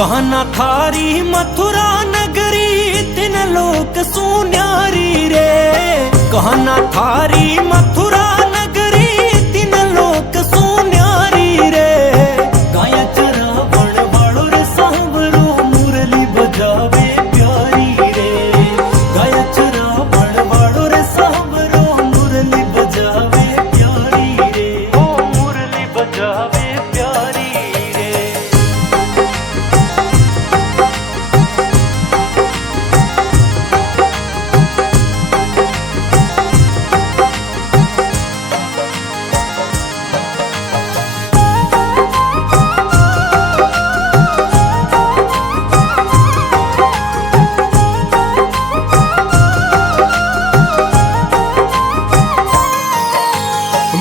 कहना थारी मथुरा नगरी तीन लोक सुन्यारी रे। कहना थारी मथुरा नगरी तीन लोक सुन्यारी रे। गाया चरा बड़ बाड़ो रे सांवरो मुरली बजावे प्यारी रे। गाया चरा बड़ बाड़ो रे सांवरो मुरली बजावे प्यारी रे। ओ मुरली बजावे प्यारी रे।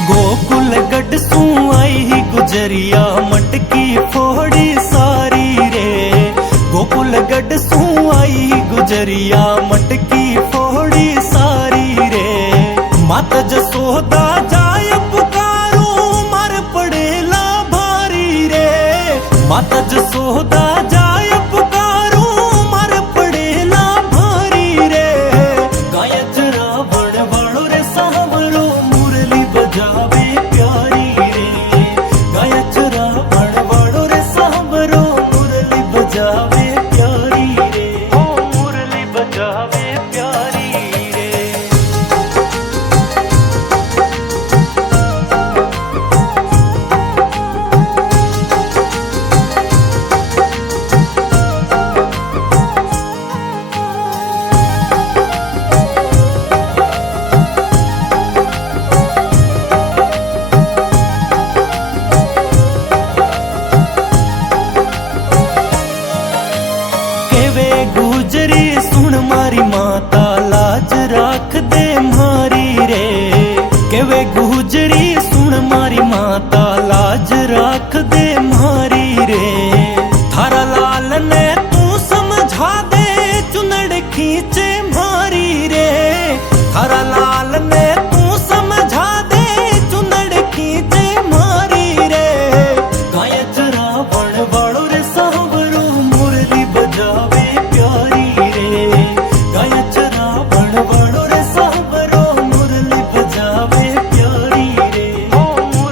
गोकुल गढ़ सू आई ही गुजरिया मटकी फोड़ी सारी रे। गोकुल गढ़ सू आई ही गुजरिया मटकी फोड़ी सारी रे। माता जसोदा